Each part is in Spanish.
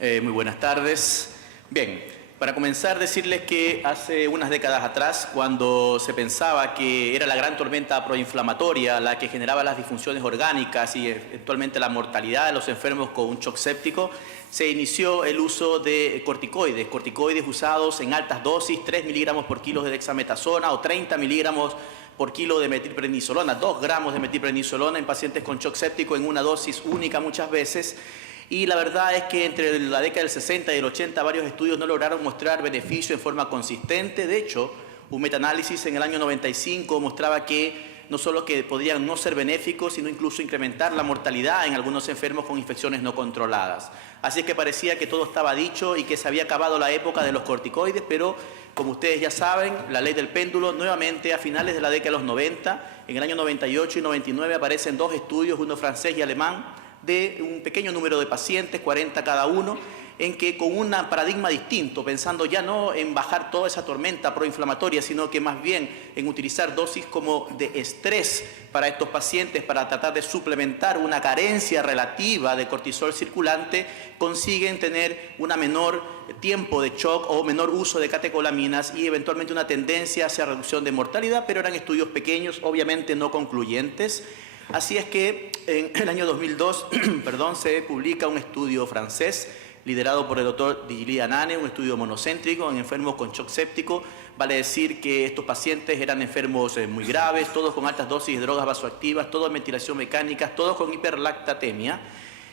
Muy buenas tardes. Bien, para comenzar decirles que hace unas décadas atrás, cuando se pensaba que era la gran tormenta proinflamatoria la que generaba las disfunciones orgánicas y eventualmente la mortalidad de los enfermos con un shock séptico, se inició el uso de corticoides usados en altas dosis, 3 miligramos por kilo de dexametasona o 30 miligramos por kilo de metilprednisolona, 2 gramos de metilprednisolona en pacientes con shock séptico en una dosis única muchas veces. Y la verdad es que entre la década del 60 y el 80 varios estudios no lograron mostrar beneficio en forma consistente. De hecho, un metaanálisis en el año 95 mostraba que no solo que podrían no ser benéficos, sino incluso incrementar la mortalidad en algunos enfermos con infecciones no controladas. Así es que parecía que todo estaba dicho y que se había acabado la época de los corticoides, pero como ustedes ya saben, la ley del péndulo, nuevamente a finales de la década de los 90, en el año 98 y 99 aparecen 2 estudios, uno francés y alemán, de un pequeño número de pacientes, 40 cada uno, en que con un paradigma distinto, pensando ya no en bajar toda esa tormenta proinflamatoria, sino que más bien en utilizar dosis como de estrés para estos pacientes, para tratar de suplementar una carencia relativa de cortisol circulante, consiguen tener una menor tiempo de shock o menor uso de catecolaminas y eventualmente una tendencia hacia reducción de mortalidad, pero eran estudios pequeños, obviamente no concluyentes. Así es que en el año 2002 se publica un estudio francés liderado por el doctor Digili Anane, un estudio monocéntrico en enfermos con shock séptico. Vale decir que estos pacientes eran enfermos muy graves, todos con altas dosis de drogas vasoactivas, todos en ventilación mecánica, todos con hiperlactatemia.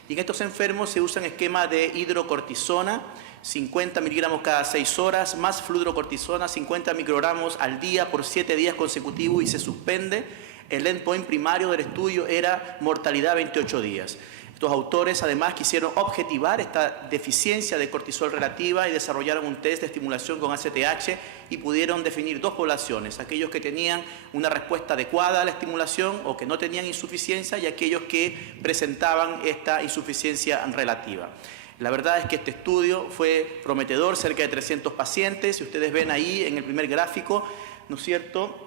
Y en estos enfermos se usan esquemas de hidrocortisona, 50 miligramos cada 6 horas, más fludrocortisona, 50 microgramos al día por 7 días consecutivos y se suspende. El endpoint primario del estudio era mortalidad 28 días. Estos autores además quisieron objetivar esta deficiencia de cortisol relativa y desarrollaron un test de estimulación con ACTH y pudieron definir 2 poblaciones, aquellos que tenían una respuesta adecuada a la estimulación o que no tenían insuficiencia y aquellos que presentaban esta insuficiencia relativa. La verdad es que este estudio fue prometedor, cerca de 300 pacientes, si ustedes ven ahí en el primer gráfico, ¿no es cierto?,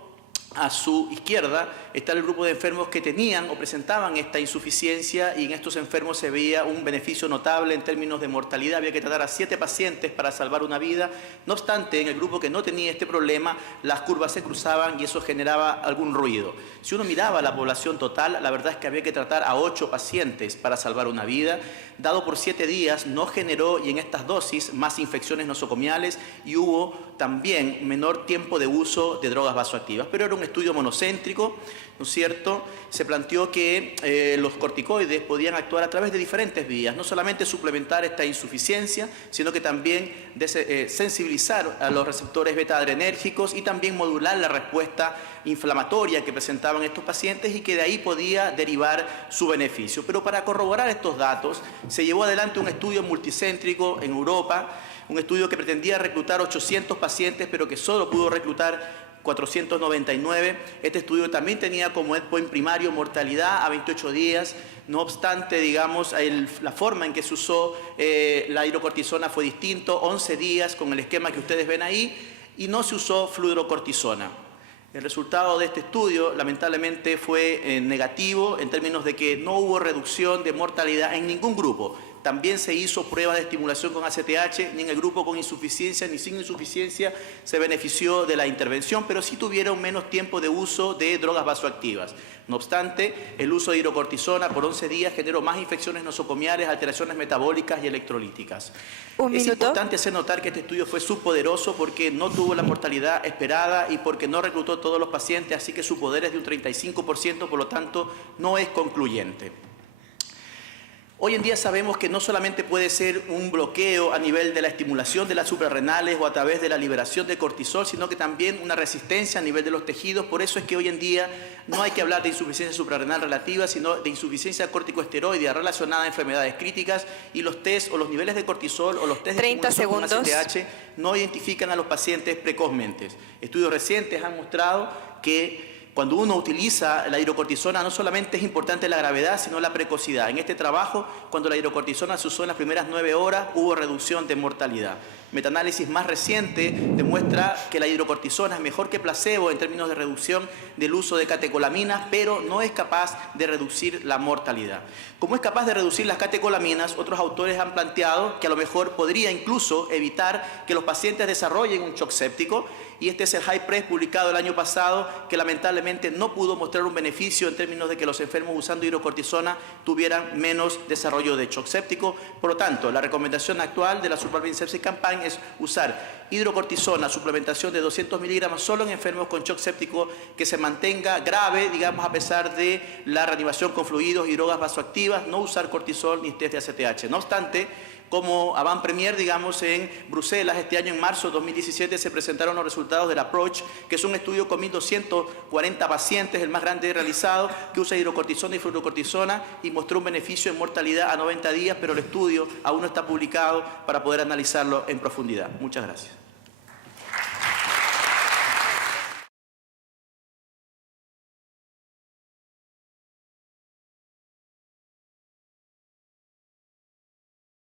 a su izquierda está el grupo de enfermos que tenían o presentaban esta insuficiencia y en estos enfermos se veía un beneficio notable en términos de mortalidad. Había que tratar a 7 pacientes para salvar una vida. No obstante, en el grupo que no tenía este problema, las curvas se cruzaban y eso generaba algún ruido. Si uno miraba la población total, la verdad es que había que tratar a 8 pacientes para salvar una vida. Dado por 7 días, no generó, y en estas dosis, más infecciones nosocomiales y hubo también menor tiempo de uso de drogas vasoactivas. Pero era un estudio monocéntrico, ¿no es cierto? Se planteó que los corticoides podían actuar a través de diferentes vías, no solamente suplementar esta insuficiencia, sino que también sensibilizar a los receptores beta-adrenérgicos y también modular la respuesta inflamatoria que presentaban estos pacientes y que de ahí podía derivar su beneficio. Pero para corroborar estos datos, se llevó adelante un estudio multicéntrico en Europa, un estudio que pretendía reclutar 800 pacientes, pero que solo pudo reclutar 499. Este estudio también tenía como endpoint primario mortalidad a 28 días. No obstante, digamos, la forma en que se usó la hidrocortisona fue distinto, 11 días con el esquema que ustedes ven ahí, y no se usó fludrocortisona. El resultado de este estudio, lamentablemente, fue negativo en términos de que no hubo reducción de mortalidad en ningún grupo. También se hizo prueba de estimulación con ACTH, ni en el grupo con insuficiencia ni sin insuficiencia se benefició de la intervención, pero sí tuvieron menos tiempo de uso de drogas vasoactivas. No obstante, el uso de hidrocortisona por 11 días generó más infecciones nosocomiales, alteraciones metabólicas y electrolíticas. Es importante hacer notar que este estudio fue subpoderoso porque no tuvo la mortalidad esperada y porque no reclutó a todos los pacientes, así que su poder es de un 35%, por lo tanto no es concluyente. Hoy en día sabemos que no solamente puede ser un bloqueo a nivel de la estimulación de las suprarrenales o a través de la liberación de cortisol, sino que también una resistencia a nivel de los tejidos. Por eso es que hoy en día no hay que hablar de insuficiencia suprarrenal relativa, sino de insuficiencia corticoesteroidea relacionada a enfermedades críticas, y los test o los niveles de cortisol o los test de estimulación con ACTH no identifican a los pacientes precozmente. Estudios recientes han mostrado que cuando uno utiliza la hidrocortisona, no solamente es importante la gravedad, sino la precocidad. En este trabajo, cuando la hidrocortisona se usó en las primeras 9 horas, hubo reducción de mortalidad. Metaanálisis más reciente demuestra que la hidrocortisona es mejor que placebo en términos de reducción del uso de catecolaminas, pero no es capaz de reducir la mortalidad. Como es capaz de reducir las catecolaminas, otros autores han planteado que a lo mejor podría incluso evitar que los pacientes desarrollen un shock séptico, y este es el high press publicado el año pasado, que lamentablemente no pudo mostrar un beneficio en términos de que los enfermos usando hidrocortisona tuvieran menos desarrollo de shock séptico. Por lo tanto, la recomendación actual de la Survival Sepsis Campaign es usar hidrocortisona, suplementación de 200 miligramos solo en enfermos con shock séptico que se mantenga grave, digamos, a pesar de la reanimación con fluidos y drogas vasoactivas, no usar cortisol ni test de ACTH. No obstante, como avant premier, digamos, en Bruselas, este año en marzo de 2017 se presentaron los resultados del APPROACH, que es un estudio con 1.240 pacientes, el más grande realizado, que usa hidrocortisona y fluorocortisona y mostró un beneficio en mortalidad a 90 días, pero el estudio aún no está publicado para poder analizarlo en profundidad. Muchas gracias.